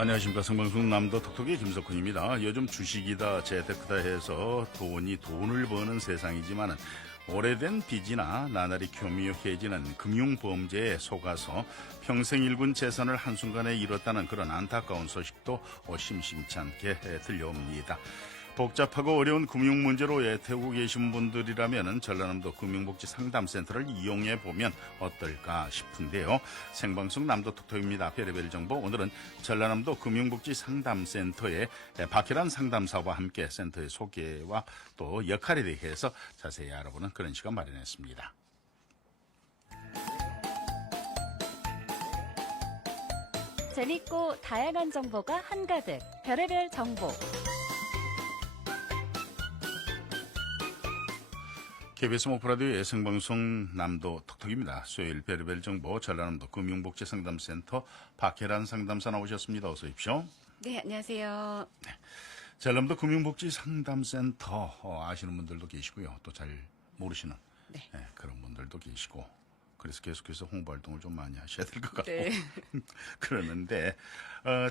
안녕하십니까. 생방송 남도 톡톡의 김석훈입니다. 요즘 주식이다 재테크다 해서 돈을 버는 세상이지만 오래된 빚이나 나날이 교묘해지는 금융범죄에 속아서 평생 일군 재산을 한순간에 잃었다는 그런 안타까운 소식도 심심치 않게 들려옵니다. 복잡하고 어려운 금융 문제로 애태우고 계신 분들이라면 전라남도 금융복지 상담센터를 이용해 보면 어떨까 싶은데요. 생방송 남도 톡톡입니다. 별의별 정보. 오늘은 전라남도 금융복지 상담센터의 박혜란 상담사와 함께 센터의 소개와 또 역할에 대해서 자세히 알아보는 그런 시간 마련했습니다. 재밌고 다양한 정보가 한가득. 별의별 정보. KBS 목포라디오의 생방송 남도 톡톡입니다. 수요일 별의별 정보 전라남도 금융복지 상담센터 박혜란 상담사 나오셨습니다. 어서 오십시오. 네, 안녕하세요. 네. 전라남도 금융복지 상담센터 아시는 분들도 계시고요. 또 잘 모르시는 그런 분들도 계시고 그래서 계속해서 홍보활동을 좀 많이 하셔야 될 것 같고 네. 그러는데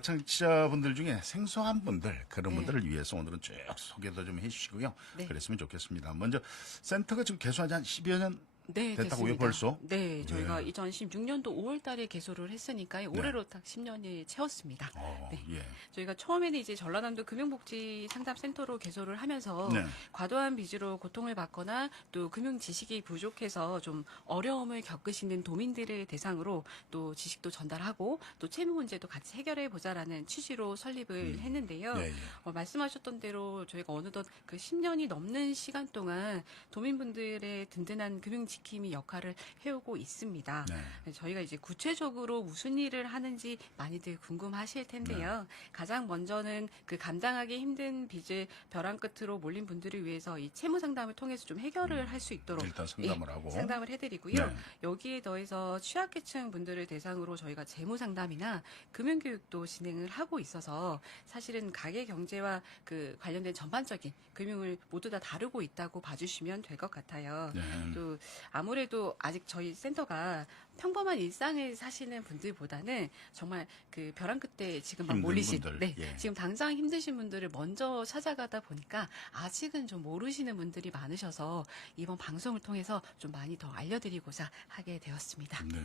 청취자분들 중에 생소한 분들 그런 분들을 위해서 오늘은 쭉 소개도 좀 해주시고요. 네. 그랬으면 좋겠습니다. 먼저 센터가 지금 개소한 지 한 10여 년 네, 됐다고요, 됐습니다. 벌써? 네, 저희가 2016년도 5월 달에 개소를 했으니까요. 올해로 딱 10년이 채웠습니다. 네. 예. 저희가 처음에는 이제 전라남도 금융복지 상담센터로 개소를 하면서 네. 과도한 빚으로 고통을 받거나 또 금융 지식이 부족해서 좀 어려움을 겪으시는 도민들을 대상으로 또 지식도 전달하고 또 채무 문제도 같이 해결해 보자라는 취지로 설립을 했는데요. 네, 말씀하셨던 대로 저희가 어느덧 그 10년이 넘는 시간 동안 도민분들의 든든한 금융 지킴이 역할을 해오고 있습니다. 네. 저희가 이제 구체적으로 무슨 일을 하는지 많이들 궁금하실 텐데요. 가장 먼저는 그 감당하기 힘든 빚을 벼랑 끝으로 몰린 분들을 위해서 이 채무 상담을 통해서 좀 해결을 할 수 있도록 일단 상담을 하고. 상담을 해드리고요. 네. 여기에 더해서 취약계층 분들을 대상으로 저희가 재무 상담이나 금융 교육도 진행을 하고 있어서 사실은 가계 경제와 그 관련된 전반적인 금융을 모두 다 다루고 있다고 봐주시면 될 것 같아요. 네. 또 아무래도 아직 저희 센터가 평범한 일상을 사시는 분들보다는 정말 그 벼랑 끝에 지금 막 힘든 몰리신, 분들. 예. 지금 당장 힘드신 분들을 먼저 찾아가다 보니까 아직은 좀 모르시는 분들이 많으셔서 이번 방송을 통해서 좀 많이 더 알려드리고자 하게 되었습니다. 네.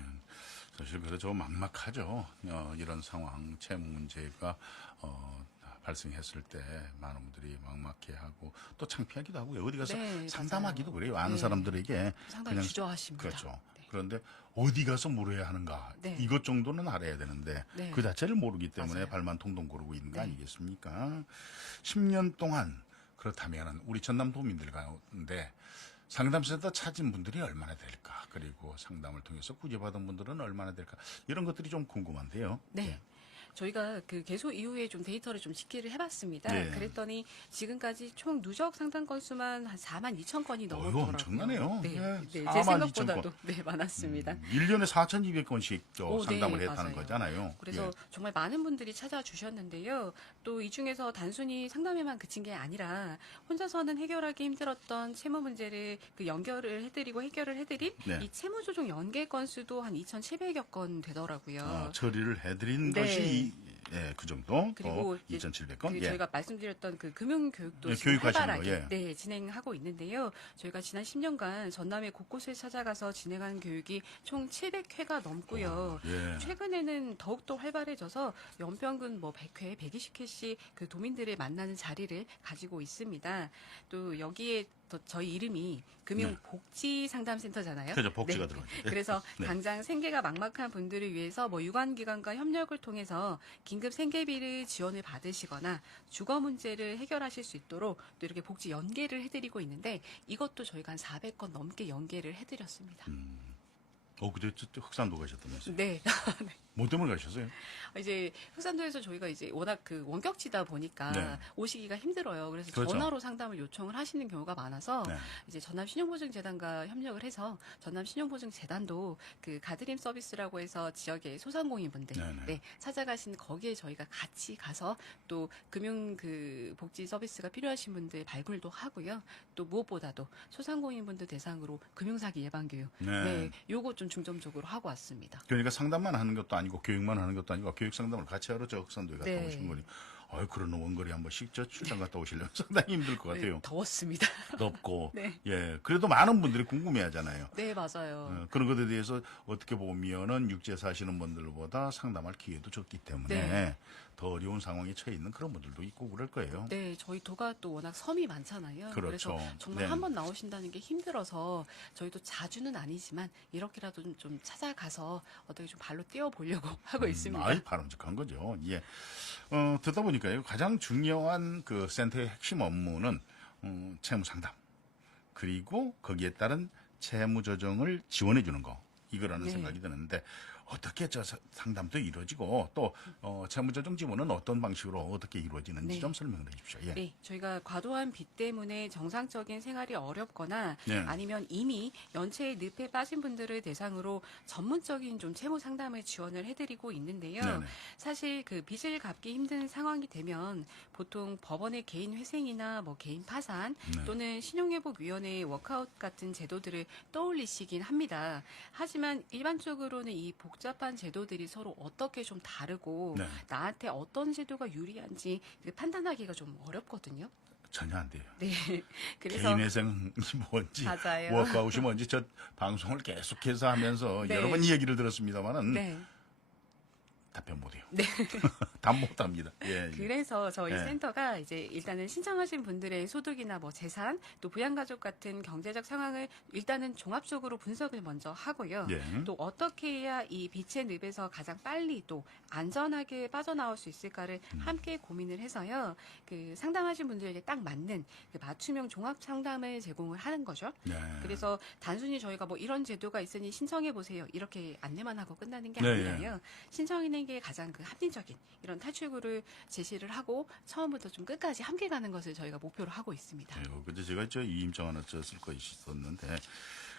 사실 그래서 막막하죠. 이런 상황, 채무 문제가 발생했을 때 많은 분들이 막막해하고 또 창피하기도 하고요. 어디 가서 네, 상담하기도 맞아요. 그래요. 아는 네. 사람들에게 상당히 그냥 주저하십니다. 그렇죠. 네. 그런데 어디 가서 물어야 하는가 네. 이것 정도는 알아야 되는데 네. 그 자체를 모르기 때문에 맞아요. 발만 동동 고르고 있는 거 네. 아니겠습니까? 10년 동안 그렇다면 우리 전남 도민들 가운데 상담센터 찾은 분들이 얼마나 될까? 그리고 상담을 통해서 구제받은 분들은 얼마나 될까? 이런 것들이 좀 궁금한데요. 네. 저희가 그 개소 이후에 좀 데이터를 좀 집계를 해봤습니다. 네. 그랬더니 지금까지 총 누적 상담 건수만 한 4만 2천 건이 넘었더라고요. 엄청나네요. 네, 예, 제 4만 2천 생각보다도 건. 네, 많았습니다. 1년에 4,200건씩 상담을 네, 했다는 맞아요. 거잖아요. 그래서 예. 정말 많은 분들이 찾아주셨는데요. 또 이 중에서 단순히 상담에만 그친 게 아니라 혼자서는 해결하기 힘들었던 채무 문제를 그 연결을 해드리고 해결을 해드린 네. 이 채무조정 연계 건수도 한 2,700여 건 되더라고요. 처리를 해드린 네. 것이 그 정도. 그리고 이제 2,700건. 그 저희가 말씀드렸던 그 금융 교육도 예, 지금 교육하시는 활발하게 거, 진행하고 있는데요. 저희가 지난 10년간 전남의 곳곳을 찾아가서 진행한 교육이 총 700회가 넘고요. 예. 최근에는 더욱더 활발해져서 연평균 뭐 100회, 120회씩 그 도민들을 만나는 자리를 가지고 있습니다. 또 여기에 또 저희 이름이 금융복지상담센터잖아요. 그죠, 복지가 들어가죠. 그래서 네. 당장 생계가 막막한 분들을 위해서 뭐 유관기관과 협력을 통해서 긴급 생계비를 지원을 받으시거나 주거 문제를 해결하실 수 있도록 또 이렇게 복지 연계를 해드리고 있는데 이것도 저희가 한 400건 넘게 연계를 해드렸습니다. 그때 흑산도 가셨다면서요? 네. 뭐 때문에 가셨어요? 이제 흑산도에서 저희가 이제 워낙 그 원격지다 보니까 네. 오시기가 힘들어요. 그래서 그렇죠. 전화로 상담을 요청을 하시는 경우가 많아서 네. 이제 전남 신용보증재단과 협력을 해서 전남 신용보증재단도 그 가드림 서비스라고 해서 지역의 소상공인분들 네네. 찾아가시는 거기에 저희가 같이 가서 또 금융 그 복지 서비스가 필요하신 분들 발굴도 하고요. 또 무엇보다도 소상공인분들 대상으로 금융사기 예방 교육. 네. 요거 좀 중점적으로 하고 왔습니다. 그러니까 상담만 하는 것도 아니고 교육만 하는 것도 아니고 교육 상담을 같이 하러 저 흑산도에 갔다 네. 오신 거니. 그런 원거리 한 번씩 저 출장 갔다 오시려면 상당히 힘들 것 같아요. 네, 더웠습니다. 덥고. 네. 예. 그래도 많은 분들이 궁금해 하잖아요. 네, 맞아요. 그런 것에 대해서 어떻게 보면은 육지에 사시는 분들보다 상담할 기회도 적기 때문에 네. 더 어려운 상황에 처해 있는 그런 분들도 있고 그럴 거예요. 네, 저희 도가 또 워낙 섬이 많잖아요. 그렇죠. 래서 정말 네. 한 번 나오신다는 게 힘들어서 저희도 자주는 아니지만 이렇게라도 좀 찾아가서 어떻게 좀 발로 뛰어보려고 하고 있습니다. 아이, 바람직한 거죠. 예. 듣다 보니까요, 가장 중요한 그 센터의 핵심 업무는, 채무 상담. 그리고 거기에 따른 채무 조정을 지원해 주는 거. 이거라는 네. 생각이 드는데, 어떻게 저 상담도 이루어지고, 또, 채무 조정 지원은 어떤 방식으로 어떻게 이루어지는지 네. 좀 설명해 주십시오. 예. 네, 저희가 과도한 빚 때문에 정상적인 생활이 어렵거나 네. 아니면 이미 연체의 늪에 빠진 분들을 대상으로 전문적인 좀 채무 상담을 지원을 해드리고 있는데요. 네네. 사실 그 빚을 갚기 힘든 상황이 되면 보통 법원의 개인 회생이나 뭐 개인 파산 네. 또는 신용회복위원회의 워크아웃 같은 제도들을 떠올리시긴 합니다. 하지만 일반적으로는 이 복잡한 제도들이 서로 어떻게 좀 다르고 네. 나한테 어떤 제도가 유리한지 판단하기가 좀 어렵거든요. 전혀 안 돼요. 네. 그래서 개인회생이 뭔지, 맞아요. 워크아웃이 뭔지 저 방송을 계속해서 하면서 네. 여러 번 이야기를 들었습니다만은 네. 답변 못해요. 네. 답 못합니다. 예, 예. 그래서 저희 네. 센터가 이제 일단은 신청하신 분들의 소득이나 뭐 재산, 또 부양가족 같은 경제적 상황을 일단은 종합적으로 분석을 먼저 하고요. 예. 또 어떻게 해야 이 빛의 늪에서 가장 빨리 또 안전하게 빠져나올 수 있을까를 함께 고민을 해서요. 그 상담하신 분들에게 딱 맞는 그 맞춤형 종합 상담을 제공을 하는 거죠. 네. 그래서 단순히 저희가 뭐 이런 제도가 있으니 신청해 보세요 이렇게 안내만 하고 끝나는 게 네, 아니라요. 신청인에게 가장 그 합리적인 이런 탈출구를 제시를 하고 처음부터 좀 끝까지 함께 가는 것을 저희가 목표로 하고 있습니다. 근데 제가 저 이임장 하나 쓸 거 있었는데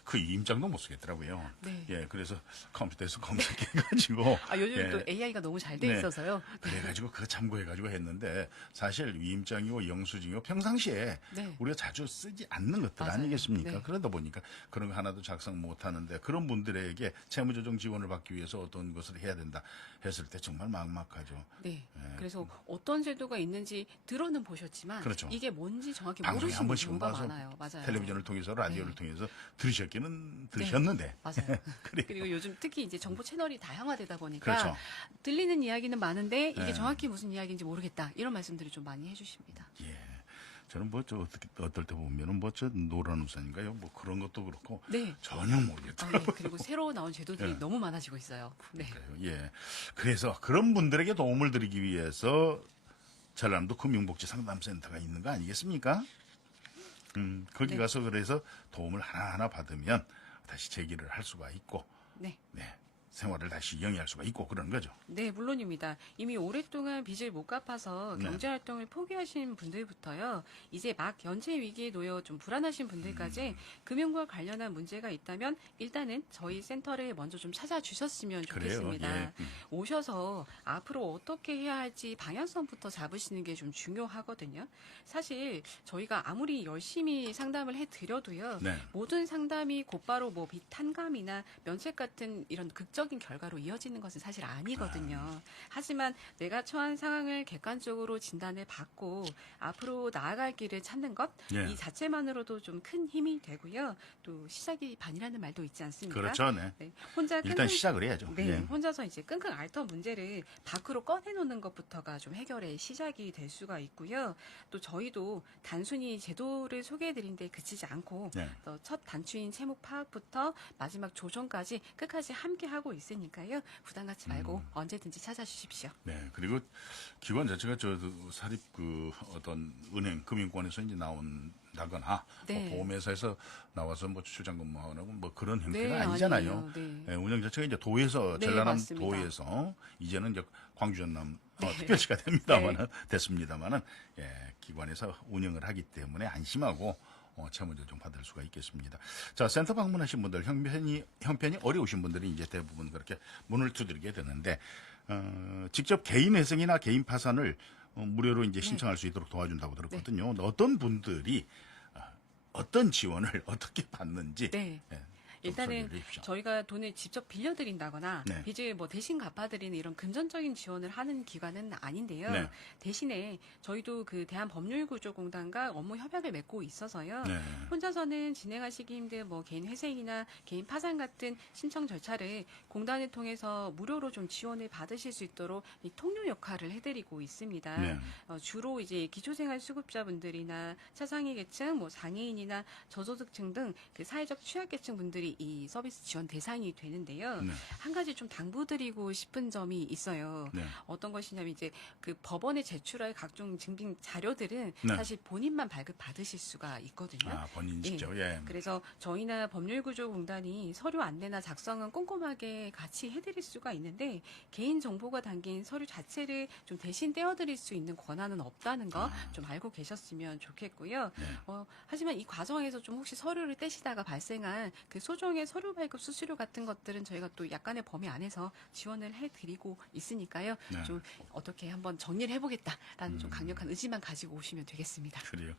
그 이임장도 못 쓰겠더라고요. 네. 예, 그래서 컴퓨터에서 검색해가지고 요즘 예, 또 AI가 너무 잘 돼 네. 있어서요. 그래가지고 그거 참고해가지고 했는데 사실 위임장이고 영수증이고 평상시에 네. 우리가 자주 쓰지 않는 것들 맞아요. 아니겠습니까? 네. 그러다 보니까 그런 거 하나도 작성 못하는데 그런 분들에게 채무조정 지원을 받기 위해서 어떤 것을 해야 된다 했을 때 정말 막막하죠. 네. 예. 그래서 어떤 제도가 있는지 들어는 보셨지만 그렇죠. 이게 뭔지 정확히 방송에 한 모르시는 번씩은 경우가 봐서 많아요. 맞아요. 텔레비전을 통해서 라디오를 네. 통해서 들으셨기는 들으셨는데 맞아요. 그래요. 그리고 요즘 특히 이제 정보 채널이 다양화되다 보니까 그렇죠. 들리는 이야기는 많은데 이게 네. 정확히 무슨 이야기인지 모르겠다. 이런 말씀들을 좀 많이 해주십니다. 예. 저는 뭐 저 어떨 때 보면은 뭐 저 노란 우산인가요? 뭐 그런 것도 그렇고 네. 전혀 모르겠다. 네. 그리고 새로 나온 제도들이 네. 너무 많아지고 있어요. 네. 예. 그래서 그런 분들에게 도움을 드리기 위해서 전라남도 금융복지 상담센터가 있는 거 아니겠습니까? 거기 네. 가서 그래서 도움을 하나하나 받으면 다시 재기를 할 수가 있고, 네. 네. 생활을 다시 영위할 수가 있고 그런 거죠. 네, 물론입니다. 이미 오랫동안 빚을 못 갚아서 네. 경제활동을 포기하신 분들부터요, 이제 막 연체 위기에 놓여 좀 불안하신 분들까지 금융과 관련한 문제가 있다면 일단은 저희 센터를 먼저 좀 찾아주셨으면 그래요. 좋겠습니다. 예. 오셔서 앞으로 어떻게 해야 할지 방향성부터 잡으시는 게 좀 중요하거든요. 사실 저희가 아무리 열심히 상담을 해드려도요, 네. 모든 상담이 곧바로 뭐 빚 탕감이나 면책 같은 이런 극적인 결과로 이어지는 것은 사실 아니거든요. 하지만 내가 처한 상황을 객관적으로 진단을 받고 앞으로 나아갈 길을 찾는 것, 예. 이 자체만으로도 좀 큰 힘이 되고요. 또 시작이 반이라는 말도 있지 않습니까? 그렇죠. 네. 네, 혼자 일단 시작을 해야죠. 네, 예. 혼자서 이제 끙끙 앓던 문제를 밖으로 꺼내놓는 것부터가 좀 해결의 시작이 될 수가 있고요. 또 저희도 단순히 제도를 소개해드린 데 그치지 않고 네. 첫 단추인 채무 파악부터 마지막 조정까지 끝까지 함께 하고 있으니까요. 부담 갖지 말고 언제든지 찾아주십시오. 네, 그리고 기관 자체가 저 사립 그 어떤 은행 금융권에서 이제 나온다거나 네. 뭐 보험회사에서 나와서 뭐 출장 근무하고 뭐 그런 형태가 네, 아니잖아요. 아니에요. 네. 예, 운영 자체가 이제 도에서 네, 전라남 맞습니다. 도에서 이제는 이제 광주 전남 네. 특별시가 됩니다만은 됐습니다만은 예, 기관에서 운영을 하기 때문에 안심하고 채무조 정 받을 수가 있겠습니다. 자, 센터 방문하신 분들, 형편이 어려우신 분들이 이제 대부분 그렇게 문을 두드리게 되는데, 직접 개인 회생이나 개인 파산을 무료로 이제 신청할 수 있도록 도와준다고 들었거든요. 근데 어떤 분들이 어떤 지원을 어떻게 받는지. 네. 예, 일단은 소개해 주십시오. 저희가 돈을 직접 빌려드린다거나 네. 빚을 뭐 대신 갚아드리는 이런 금전적인 지원을 하는 기관은 아닌데요. 네. 대신에 저희도 그 대한법률구조공단과 업무 협약을 맺고 있어서요. 네. 혼자서는 진행하시기 힘든 뭐 개인 회생이나 개인 파산 같은 신청 절차를 공단을 통해서 무료로 좀 지원을 받으실 수 있도록 이 통료 역할을 해드리고 있습니다. 네. 주로 이제 기초생활 수급자분들이나 차상위 계층, 뭐 장애인이나 저소득층 등 그 사회적 취약계층 분들이 이 서비스 지원 대상이 되는데요. 네. 한 가지 좀 당부드리고 싶은 점이 있어요. 네. 어떤 것이냐면 이제 그 법원에 제출할 각종 증빙 자료들은 네. 사실 본인만 발급 받으실 수가 있거든요. 아, 본인 직접. 예. 그래서 저희나 법률구조공단이 서류 안내나 작성은 꼼꼼하게 같이 해드릴 수가 있는데 개인 정보가 담긴 서류 자체를 좀 대신 떼어드릴 수 있는 권한은 없다는 거 좀 알고 계셨으면 좋겠고요. 네. 하지만 이 과정에서 좀 혹시 서류를 떼시다가 발생한 그 소정의 서류 발급 수수료 같은 것들은 저희가 또 약간의 범위 안에서 지원을 해드리고 있으니까요. 네. 좀 어떻게 한번 정리를 해보겠다라는 좀 강력한 의지만 가지고 오시면 되겠습니다. 그래요.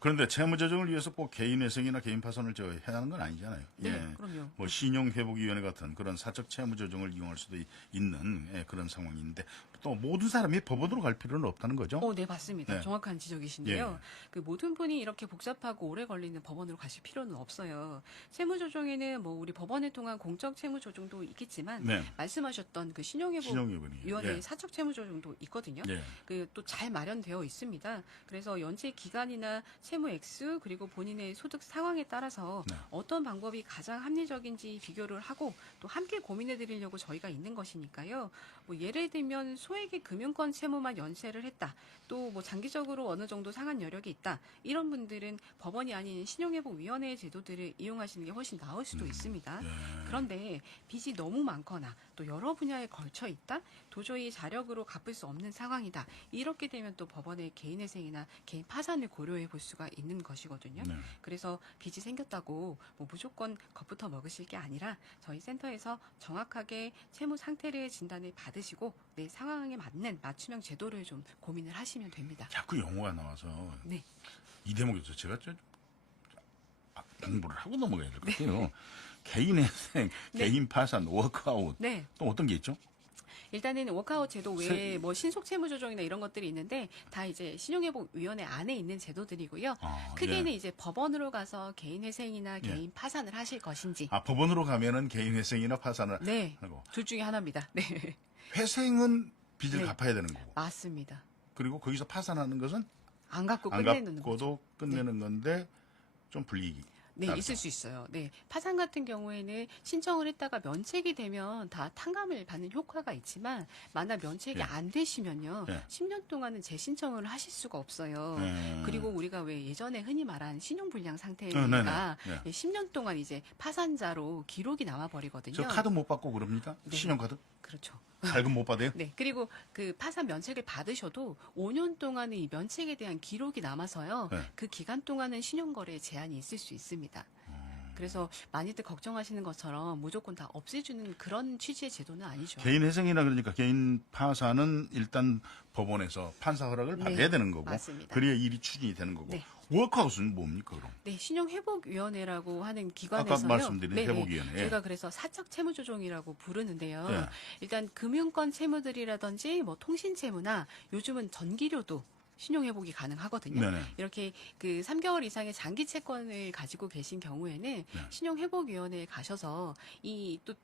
그런데 채무 조정을 위해서 꼭 개인 회생이나 개인 파산을 해야 하는 건 아니잖아요. 네, 그럼요. 뭐 신용회복위원회 같은 그런 사적 채무 조정을 이용할 수도 있는 그런 상황인데 또 모든 사람이 법원으로 갈 필요는 없다는 거죠. 네, 맞습니다. 네. 정확한 지적이신데요. 예. 그 모든 분이 이렇게 복잡하고 오래 걸리는 법원으로 가실 필요는 없어요. 채무조정에는 뭐 우리 법원을 통한 공적 채무조정도 있겠지만 네. 말씀하셨던 그 신용회복위원회. 신용회복위원회 예. 사적 채무조정도 있거든요. 예. 그 또 잘 마련되어 있습니다. 그래서 연체 기간이나 채무 액수 그리고 본인의 소득 상황에 따라서 네. 어떤 방법이 가장 합리적인지 비교를 하고 또 함께 고민해 드리려고 저희가 있는 것이니까요. 뭐 예를 들면 소액의 금융권 채무만 연체를 했다. 또 뭐 장기적으로 어느 정도 상한 여력이 있다. 이런 분들은 법원이 아닌 신용회복위원회 제도들을 이용하시는 게 훨씬 나을 수도 있습니다. 예. 그런데 빚이 너무 많거나 또 여러 분야에 걸쳐 있다. 도저히 자력으로 갚을 수 없는 상황이다. 이렇게 되면 또 법원의 개인회생이나 개인 파산을 고려해 볼 수가 있는 것이거든요. 네. 그래서 빚이 생겼다고 뭐 무조건 겁부터 먹으실 게 아니라 저희 센터에서 정확하게 채무 상태를 진단을 받으시고 내 상황에 맞는 맞춤형 제도를 좀 고민을 하시면 됩니다. 자꾸 용어가 나와서 네. 이 대목에서 제가 좀 공부를 하고 넘어가야 될 것 같아요. 개인 회생, 네. 개인 파산, 워크아웃 네. 또 어떤 게 있죠? 일단은 워크아웃 제도 외에 뭐 신속 채무 조정이나 이런 것들이 있는데 다 이제 신용회복위원회 안에 있는 제도들이고요. 크게는 예. 이제 법원으로 가서 개인 회생이나 개인 파산을 하실 것인지. 법원으로 가면은 개인 회생이나 파산을 네. 하고 둘 중에 하나입니다. 네. 회생은 빚을 네. 갚아야 되는 거고 맞습니다. 그리고 거기서 파산하는 것은 안 갚고 안 끝내는 거죠. 갚고도 끝내는 건데 좀 불이익이 네, 따르죠. 있을 수 있어요. 네, 파산 같은 경우에는 신청을 했다가 면책이 되면 다 탕감을 받는 효과가 있지만 만약 면책이 예. 안 되시면요, 예. 10년 동안은 재신청을 하실 수가 없어요. 예. 그리고 우리가 왜 예전에 흔히 말한 신용불량 상태가 네네. 네. 10년 동안 이제 파산자로 기록이 남아 버리거든요. 저 카드 못 받고 그럽니까? 네. 신용카드? 그렇죠. 발급 못 받아요? 네, 그리고 그 파산 면책을 받으셔도 5년 동안은 이 면책에 대한 기록이 남아서요. 네. 그 기간 동안은 신용거래에 제한이 있을 수 있습니다. 그래서 많이들 걱정하시는 것처럼 무조건 다 없애주는 그런 취지의 제도는 아니죠. 개인 회생이나 그러니까 개인 파산은 일단 법원에서 판사 허락을 네, 받아야 되는 거고 맞습니다. 그래야 일이 추진이 되는 거고 네. 워크아웃은 뭡니까 그럼? 네, 신용회복위원회라고 하는 기관에서요. 아까 말씀드린 네네, 회복위원회. 저희가 그래서 사적 채무조정이라고 부르는데요. 네. 일단 금융권 채무들이라든지 뭐 통신채무나 요즘은 전기료도 신용회복이 가능하거든요. 네네. 이렇게 그 3개월 이상의 장기 채권을 가지고 계신 경우에는 네. 신용회복위원회에 가셔서 이 또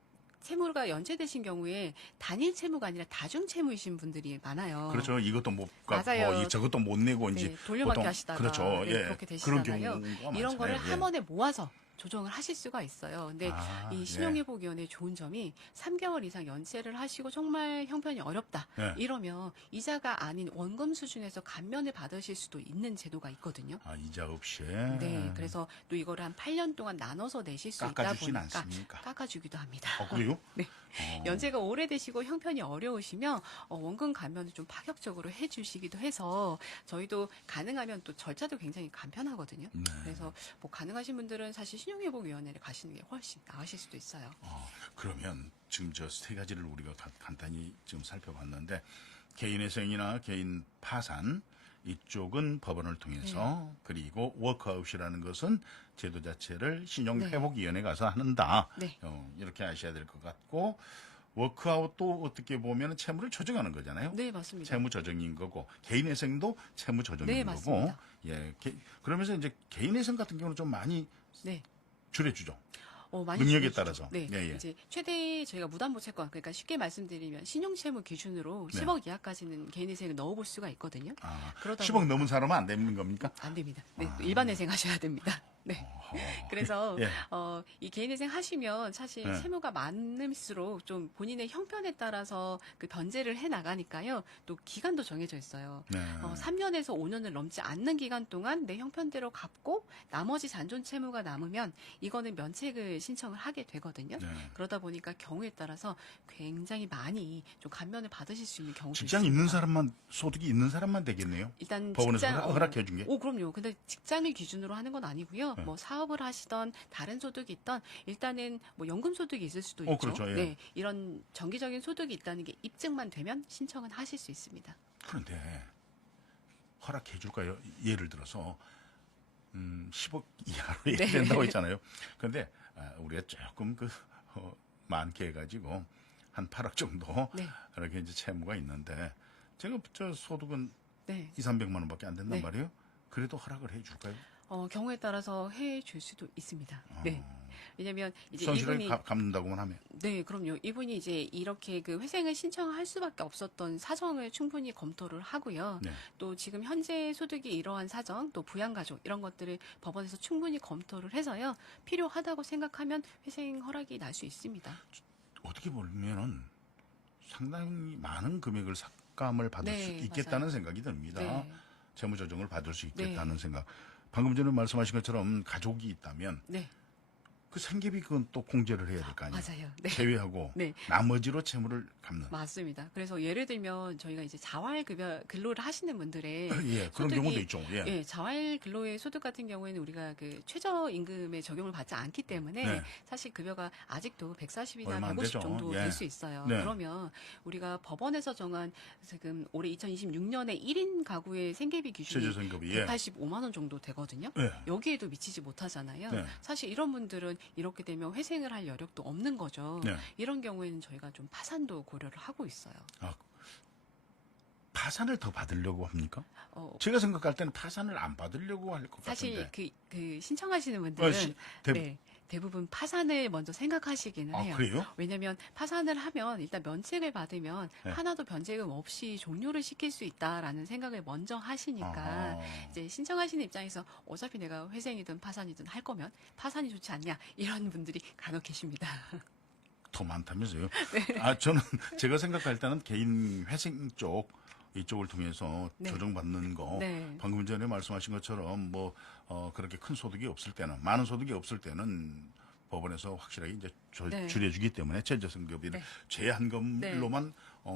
채무가 연체되신 경우에 단일 채무가 아니라 다중 채무이신 분들이 많아요. 그렇죠. 이것도 못 갚고 맞아요. 저것도 못 내고 네, 이제 돌려막기 보통 하시다가 그렇죠. 네, 예. 그렇게 그런 되시잖아요. 경우가 이런 많잖아요. 거를 예. 한 번에 모아서 조정을 하실 수가 있어요. 근데 이 신용회복위원회의 좋은 점이 3개월 이상 연체를 하시고 정말 형편이 어렵다. 예. 이러면 이자가 아닌 원금 수준에서 감면을 받으실 수도 있는 제도가 있거든요. 이자 없이. 네, 그래서 또 이거를 한 8년 동안 나눠서 내실 수 있다 깎아주진 보니까 않습니까? 깎아주기도 합니다. 그래요? 네. 연체가 오래되시고 형편이 어려우시면 원금 감면을 좀 파격적으로 해주시기도 해서 저희도 가능하면 또 절차도 굉장히 간편하거든요. 네. 그래서 뭐 가능하신 분들은 사실 신용회복위원회를 가시는 게 훨씬 나으실 수도 있어요. 그러면 지금 저 세 가지를 우리가 간단히 지금 살펴봤는데 개인 회생이나 개인 파산 이쪽은 법원을 통해서 그리고 워크아웃이라는 것은 제도 자체를 신용회복위원회 가서 한다. 네. 이렇게 아셔야 될 것 같고 워크아웃도 어떻게 보면 채무를 조정하는 거잖아요. 네, 맞습니다. 채무 조정인 거고 개인회생도 채무 조정인 네, 거고 맞습니다. 예 그러면서 이제 개인회생 같은 경우는 좀 많이 네. 줄여주죠. 많이 능력에 줄여주죠. 따라서. 네. 예, 예. 이제 최대 저희가 무담보 채권, 그러니까 쉽게 말씀드리면 신용채무 기준으로 네. 10억 이하까지는 개인회생을 넣어볼 수가 있거든요. 그러다 그러다 10억 보니까 넘은 사람은 안 되는 겁니까? 안 됩니다. 네, 일반 회생 하셔야 됩니다. 네. 그래서 예. 이 개인회생 하시면 사실 예. 채무가 많을수록 좀 본인의 형편에 따라서 그 변제를 해 나가니까요. 또 기간도 정해져 있어요. 네. 3년에서 5년을 넘지 않는 기간 동안 내 형편대로 갚고 나머지 잔존 채무가 남으면 이거는 면책을 신청을 하게 되거든요. 네. 그러다 보니까 경우에 따라서 굉장히 많이 좀 감면을 받으실 수 있는 경우도 직장 있습니다. 있는 사람만 소득이 있는 사람만 되겠네요. 일단 법원에서 직장 허락해 준 게. 그럼요. 근데 직장을 기준으로 하는 건 아니고요. 네. 뭐 사업을 하시던 다른 소득이 있던 일단은 뭐 연금 소득이 있을 수도 있죠. 그렇죠. 예. 네, 이런 정기적인 소득이 있다는 게 입증만 되면 신청은 하실 수 있습니다. 그런데 허락해 줄까요? 예를 들어서 10억 이하로 네. 얘기된다고 했잖아요. 그런데 우리가 조금 많게 해가지고 한 8억 정도 네. 이렇게 이제 채무가 있는데 제가 저 소득은 네. 2, 300만 원밖에 안 된단 네. 말이에요. 그래도 허락을 해 줄까요? 경우에 따라서 해 줄 수도 있습니다. 네. 왜냐면 이제 손실을 이분이 갚는다고만 하면. 네, 그럼요. 이분이 이제 이렇게 그 회생을 신청할 수밖에 없었던 사정을 충분히 검토를 하고요. 네. 또 지금 현재 소득이 이러한 사정, 또 부양가족 이런 것들을 법원에서 충분히 검토를 해서요. 필요하다고 생각하면 회생 허락이 날 수 있습니다. 어떻게 보면은 상당히 많은 금액을 삭감을 받을 네, 수 있겠다는 맞아요. 생각이 듭니다. 네. 채무 조정을 받을 수 있겠다는 네. 생각. 방금 전에 말씀하신 것처럼 가족이 있다면 네, 그 생계비 그건 또 공제를 해야 될 거 아니에요. 맞아요. 네. 제외하고 네. 나머지로 채무를 갚는. 맞습니다. 그래서 예를 들면 저희가 이제 자활급여 근로를 하시는 분들의 예, 그런 소득이- 경우도 있죠. 예. 예, 자활 근로의 소득 같은 경우에는 우리가 그 최저임금에 적용을 받지 않기 때문에 네. 사실 급여가 아직도 140이나 얼마 안 150 되죠. 정도 예. 될 수 있어요. 네. 그러면 우리가 법원에서 정한 지금 올해 2026년에 1인 가구의 생계비 기준이 최저생급이 예. 185만 원 정도 되거든요. 예. 여기에도 미치지 못하잖아요. 네. 사실 이런 분들은 이렇게 되면 회생을 할 여력도 없는 거죠. 네. 이런 경우에는 저희가 좀 파산도 고려를 하고 있어요. 파산을 더 받으려고 합니까? 어, 제가 생각할 때는 파산을 안 받으려고 할 것 사실 같은데. 그 신청하시는 분들은 대- 네, 대부분 파산을 먼저 생각하시기는 해요. 그래요? 왜냐하면 파산을 하면 일단 면책을 받으면 네. 하나도 변제금 없이 종료를 시킬 수 있다라는 생각을 먼저 하시니까 아하. 이제 신청하시는 입장에서 어차피 내가 회생이든 파산이든 할 거면 파산이 좋지 않냐 이런 분들이 간혹 계십니다. 더 많다면서요? 네. 저는 제가 생각할 때는 개인 회생 쪽 이쪽을 통해서 네. 조정받는 거 네. 방금 전에 말씀하신 것처럼 그렇게 큰 소득이 없을 때는 많은 소득이 없을 때는 법원에서 확실하게 이제 네. 줄여주기 때문에 최저생급비를 네. 제한금로만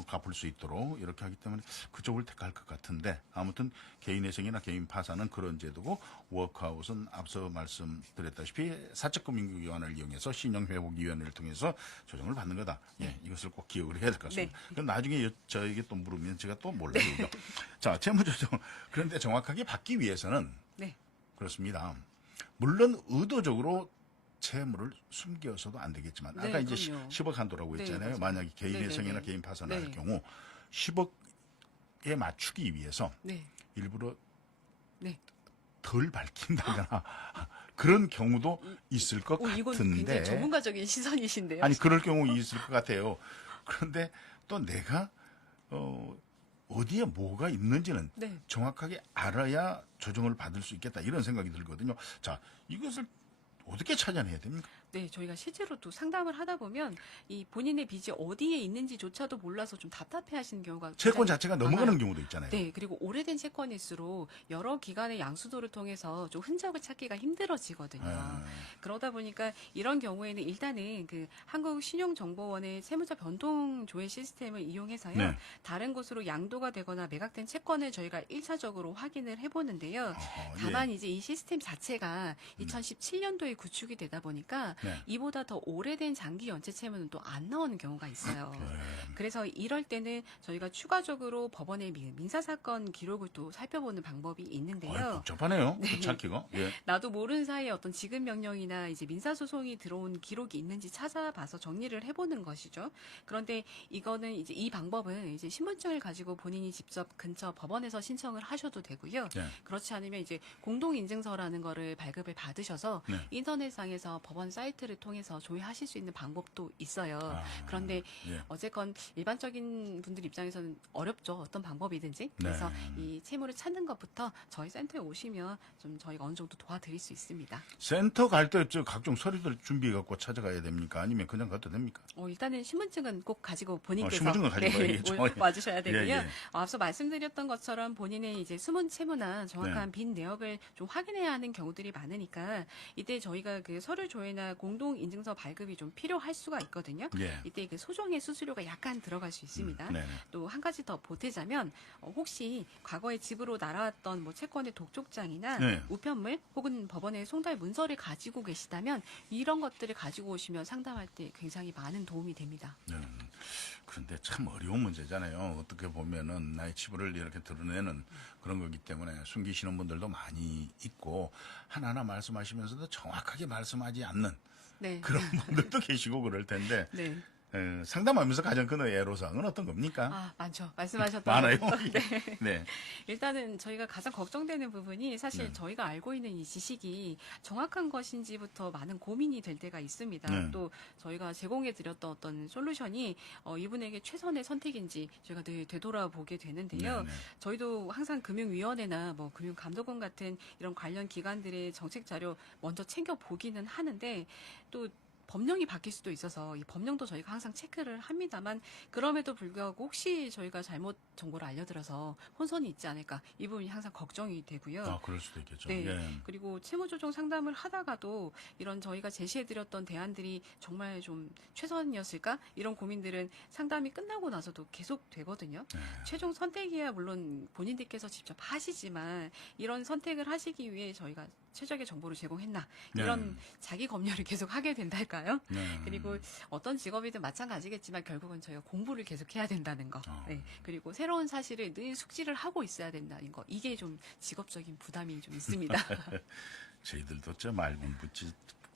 갚을 수 있도록 이렇게 하기 때문에 그쪽을 택할 것 같은데 아무튼 개인회생이나 개인 파산은 그런 제도고 워크아웃은 앞서 말씀드렸다시피 사적금융위원회를 이용해서 신용회복위원회를 통해서 조정을 받는 거다. 예, 이것을 꼭 기억을 해야 될 것 같습니다. 네. 그럼 나중에 저에게 또 물으면 제가 또 몰라요. 이거. 자, 채무조정. 그런데 정확하게 받기 위해서는 네. 그렇습니다. 물론 의도적으로 채무를 숨겨서도 안 되겠지만 네, 아까 이제 그럼요. 10억 한도라고 네, 했잖아요. 맞아요. 만약에 개인 네, 회생이나 네, 네. 개인 파산을 네. 할 경우 10억에 맞추기 위해서 네. 일부러 네. 덜 밝힌다거나 그런 경우도 있을 것 이건 같은데 굉장히 전문가적인 시선이신데요. 아니 그럴 경우 있을 것 같아요. 그런데 또 내가 어디에 뭐가 있는지는 네. 정확하게 알아야 조정을 받을 수 있겠다 이런 생각이 들거든요. 자, 이것을 어떻게 찾아내야 됩니까? 네, 저희가 실제로 또 상담을 하다 보면 이 본인의 빚이 어디에 있는지조차도 몰라서 좀 답답해 하시는 경우가 채권 굉장히 자체가 넘어가는 많아요. 경우도 있잖아요. 네, 그리고 오래된 채권일수록 여러 기관의 양수도를 통해서 좀 흔적을 찾기가 힘들어지거든요. 그러다 보니까 이런 경우에는 일단은 그 한국신용정보원의 세무자 변동 조회 시스템을 이용해서요. 네. 다른 곳으로 양도가 되거나 매각된 채권을 저희가 1차적으로 확인을 해보는데요. 어허, 다만 이제 이 시스템 자체가 2017년도에 구축이 되다 보니까 네. 이보다 더 오래된 장기 연체 채무는 또 안 나오는 경우가 있어요. 그래서 이럴 때는 저희가 추가적으로 법원의 민사사건 기록을 또 살펴보는 방법이 있는데요. 복잡하네요. 그 찾기가. 예. 나도 모르는 사이에 어떤 지급 명령이나 이제 민사소송이 들어온 기록이 있는지 찾아봐서 정리를 해보는 것이죠. 그런데 이거는 이제 이 방법은 이제 신분증을 가지고 본인이 직접 근처 법원에서 신청을 하셔도 되고요. 예. 그렇지 않으면 이제 공동인증서라는 거를 발급을 받으셔서 네. 인터넷상에서 법원 사이트를 통해서 조회하실 수 있는 방법도 있어요. 그런데 예. 어쨌건 일반적인 분들 입장에서는 어렵죠. 어떤 방법이든지. 그래서 이 채무를 찾는 것부터 저희 센터에 오시면 좀 저희가 어느 정도 도와드릴 수 있습니다. 센터 갈 때 각종 서류들 준비해 갖고 찾아가야 됩니까? 아니면 그냥 가도 됩니까? 일단은 신분증은 꼭 가지고 본인께서 신분증은 가지고 가야겠죠. 와주셔야 되고요. 예, 예. 앞서 말씀드렸던 것처럼 본인의 이제 숨은 채무나 정확한 빈 내역을 좀 확인해야 하는 경우들이 많으니까 이때 저희가 그 서류 조회나 공동 인증서 발급이 좀 필요할 수가 있거든요. 예. 이때 그 소정의 수수료가 약간 들어갈 수 있습니다. 네네. 또 한 가지 더 보태자면 혹시 과거에 집으로 날아왔던 뭐 채권의 독촉장이나 네. 우편물 혹은 법원의 송달 문서를 가지고 계시다면 이런 것들을 가지고 오시면 상담할 때 굉장히 많은 도움이 됩니다. 그런데 참 어려운 문제잖아요. 어떻게 보면은 나의 치부를 이렇게 드러내는 그런 거기 때문에 숨기시는 분들도 많이 있고 하나하나 말씀하시면서도 정확하게 말씀하지 않는 네. 그런 분들도 계시고 그럴 텐데 네. 상담하면서 가장 큰 애로사항은 어떤 겁니까? 많죠. 말씀하셨던 많아요. 것부터. 네. 네. 일단은 저희가 가장 걱정되는 부분이 사실 네. 저희가 알고 있는 이 지식이 정확한 것인지부터 많은 고민이 될 때가 있습니다. 네. 또 저희가 제공해 드렸던 어떤 솔루션이 이분에게 최선의 선택인지 저희가 늘 되돌아보게 되는데요. 네, 네. 저희도 항상 금융위원회나 뭐 금융감독원 같은 이런 관련 기관들의 정책 자료 먼저 챙겨 보기는 하는데 또 법령이 바뀔 수도 있어서 이 법령도 저희가 항상 체크를 합니다만 그럼에도 불구하고 혹시 저희가 잘못 정보를 알려드려서 혼선이 있지 않을까 이 부분이 항상 걱정이 되고요. 그럴 수도 있겠죠. 네. 예. 그리고 채무조정 상담을 하다가도 이런 저희가 제시해드렸던 대안들이 정말 좀 최선이었을까? 이런 고민들은 상담이 끝나고 나서도 계속 되거든요. 최종 선택이야 물론 본인들께서 직접 하시지만 이런 선택을 하시기 위해 저희가 최적의 정보를 제공했나 이런 자기 검열을 계속 하게 된달까요? 그리고 어떤 직업이든 마찬가지겠지만 결국은 저희가 공부를 계속 해야 된다는 거. 네. 그리고 새로운 사실을 늘 숙지를 하고 있어야 된다는 거. 이게 좀 직업적인 부담이 좀 있습니다. 저희들도 저 말 공부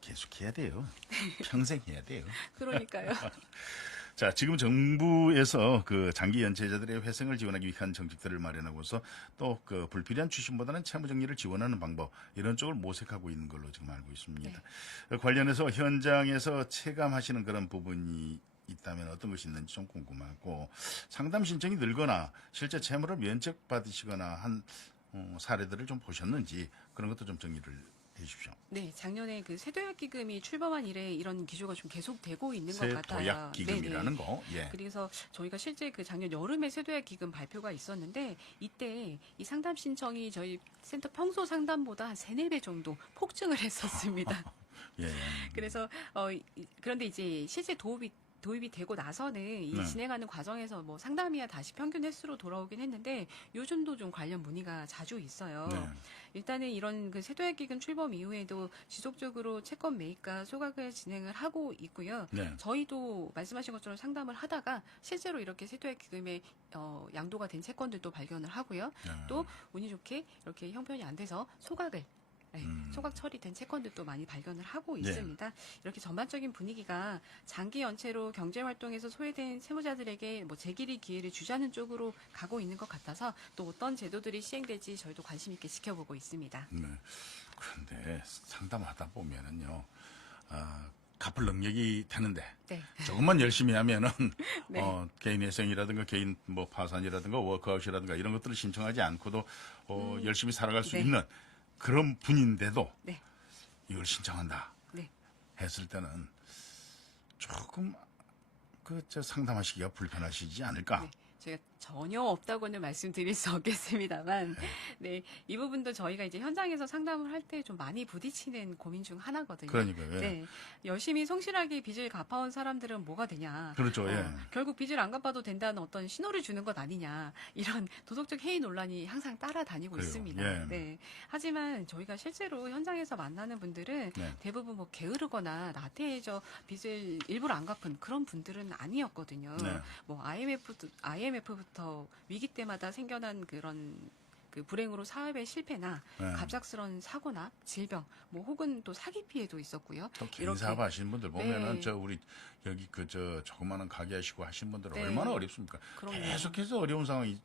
계속 해야 돼요. 평생 해야 돼요. 그러니까요. 자, 지금 정부에서 그 장기 연체자들의 회생을 지원하기 위한 정책들을 마련하고서 또 그 불필요한 추심보다는 채무 정리를 지원하는 방법 이런 쪽을 모색하고 있는 걸로 지금 알고 있습니다. 관련해서 현장에서 체감하시는 그런 부분이 있다면 어떤 것이 있는지 좀 궁금하고 상담 신청이 늘거나 실제 채무를 면책받으시거나 한 사례들을 좀 보셨는지 그런 것도 좀 정리를 해주십시오. 네, 작년에 그 세도약 기금이 출범한 이래 이런 기조가 좀 계속되고 있는 것 같아요. 세도약 기금이라는 거. 예. 그래서 저희가 실제 그 작년 여름에 세도약 기금 발표가 있었는데 이때 이 상담 신청이 저희 센터 평소 상담보다 한 3-4배 정도 폭증을 했었습니다. 예. 그래서 그런데 이제 실제 도입이 되고 나서는 이 진행하는 과정에서 뭐 상담이야 다시 평균 횟수로 돌아오긴 했는데 요즘도 좀 관련 문의가 자주 있어요. 일단은 이런 그 세도약 기금 출범 이후에도 지속적으로 채권 매입과 소각을 진행을 하고 있고요. 저희도 말씀하신 것처럼 상담을 하다가 실제로 이렇게 세도약 기금에 양도가 된 채권들도 발견을 하고요. 또 운이 좋게 이렇게 형편이 안 돼서 소각을 소각 처리된 채권들도 많이 발견을 하고 있습니다. 이렇게 전반적인 분위기가 장기 연체로 경제 활동에서 소외된 채무자들에게 뭐 재기리 기회를 주자는 쪽으로 가고 있는 것 같아서 또 어떤 제도들이 시행될지 저희도 관심 있게 지켜보고 있습니다. 그런데 상담하다 보면은요, 갚을 능력이 되는데 네. 조금만 열심히 하면은 개인 회생이라든가 개인 뭐 파산이라든가 워크아웃이라든가 이런 것들을 신청하지 않고도 열심히 살아갈 수 있는 그런 분인데도 이걸 신청한다 했을 때는 조금 상담하시기가 불편하시지 않을까? 저희가 전혀 없다고는 말씀드릴 수 없겠습니다만, 네, 이 부분도 저희가 이제 현장에서 상담을 할 때 좀 많이 부딪히는 고민 중 하나거든요. 그러니까요. 예. 네, 열심히 성실하게 빚을 갚아온 사람들은 뭐가 되냐. 그렇죠. 예. 결국 빚을 안 갚아도 된다는 어떤 신호를 주는 것 아니냐. 이런 도덕적 해이 논란이 항상 따라다니고 그래요. 있습니다. 예. 네. 하지만 저희가 실제로 현장에서 만나는 분들은 네. 대부분 뭐 게으르거나 나태해져 빚을 일부러 안 갚은 그런 분들은 아니었거든요. 네. 뭐 IMF부터 위기 때마다 생겨난 그런 그 불행으로 사업의 실패나 네. 갑작스러운 사고나 질병, 뭐 혹은 또 사기 피해도 있었고요. 또 개인 이렇게. 사업 하시는 분들 보면은 네. 저 우리 여기 조그마한 가게 하시고 하신 분들은 네. 얼마나 어렵습니까? 그럼요. 계속해서 어려운 상황이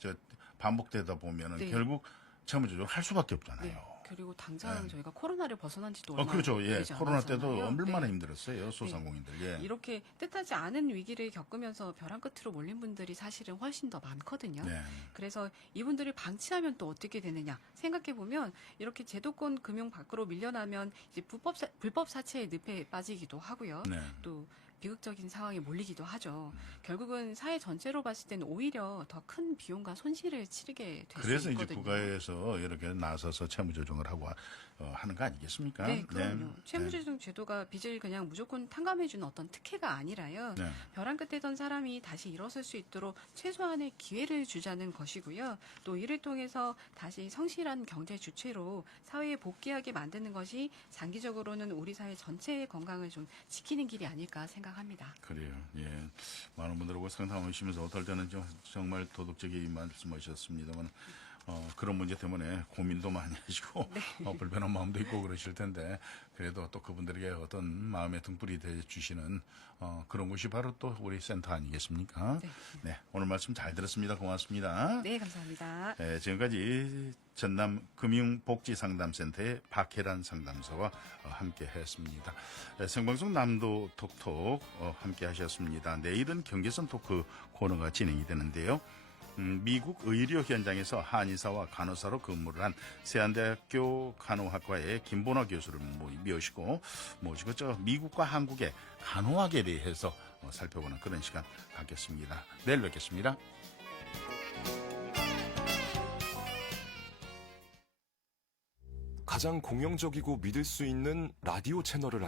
반복되다 보면은 네. 결국 채무조정 할 수밖에 없잖아요. 네. 그리고 당장 네. 저희가 코로나를 벗어난 지도 얼마 그렇죠. 예. 되지 코로나 때도 않았잖아요. 얼마나 네. 힘들었어요. 소상공인들. 예. 이렇게 뜻하지 않은 위기를 겪으면서 벼랑 끝으로 몰린 분들이 사실은 훨씬 더 많거든요. 네. 그래서 이분들을 방치하면 또 어떻게 되느냐 생각해 보면 이렇게 제도권 금융 밖으로 밀려나면 이제 불법 사채의 늪에 빠지기도 하고요. 네. 또 비극적인 상황에 몰리기도 하죠. 결국은 사회 전체로 봤을 때는 오히려 더 큰 비용과 손실을 치르게 될 수 그래서 있거든요. 이제 국가에서 이렇게 나서서 채무조정을 하고 하는 거 아니겠습니까? 네, 그럼요. 네. 채무조정 제도가 빚을 그냥 무조건 탕감해주는 어떤 특혜가 아니라요. 네. 벼랑 끝에 던 사람이 다시 일어설 수 있도록 최소한의 기회를 주자는 것이고요. 또 이를 통해서 다시 성실한 경제 주체로 사회에 복귀하게 만드는 것이 장기적으로는 우리 사회 전체의 건강을 좀 지키는 길이 아닐까 생각합니다. 그래요. 예. 많은 분들하고 상담하시면서 어떨 때는 정말 도덕적인 말씀하셨습니다만 그런 문제 때문에 고민도 많이 하시고 불편한 마음도 있고 그러실 텐데 그래도 또 그분들에게 어떤 마음의 등불이 돼 주시는 그런 곳이 바로 또 우리 센터 아니겠습니까? 네. 오늘 말씀 잘 들었습니다. 고맙습니다. 네, 감사합니다. 네, 지금까지 전남 금융복지상담센터의 박혜란 상담사와 함께 했습니다. 생방송 남도 톡톡 함께 하셨습니다. 내일은 경계선 토크 코너가 진행이 되는데요. 미국 의료 현장에서 한의사와 간호사로 근무를 한 세안대학교 간호학과의 김보나 교수를 모시고 미국과 한국의 간호학에 대해서 살펴보는 그런 시간 갖겠습니다. 내일 뵙겠습니다. 가장 공영적이고 믿을 수 있는 라디오 채널을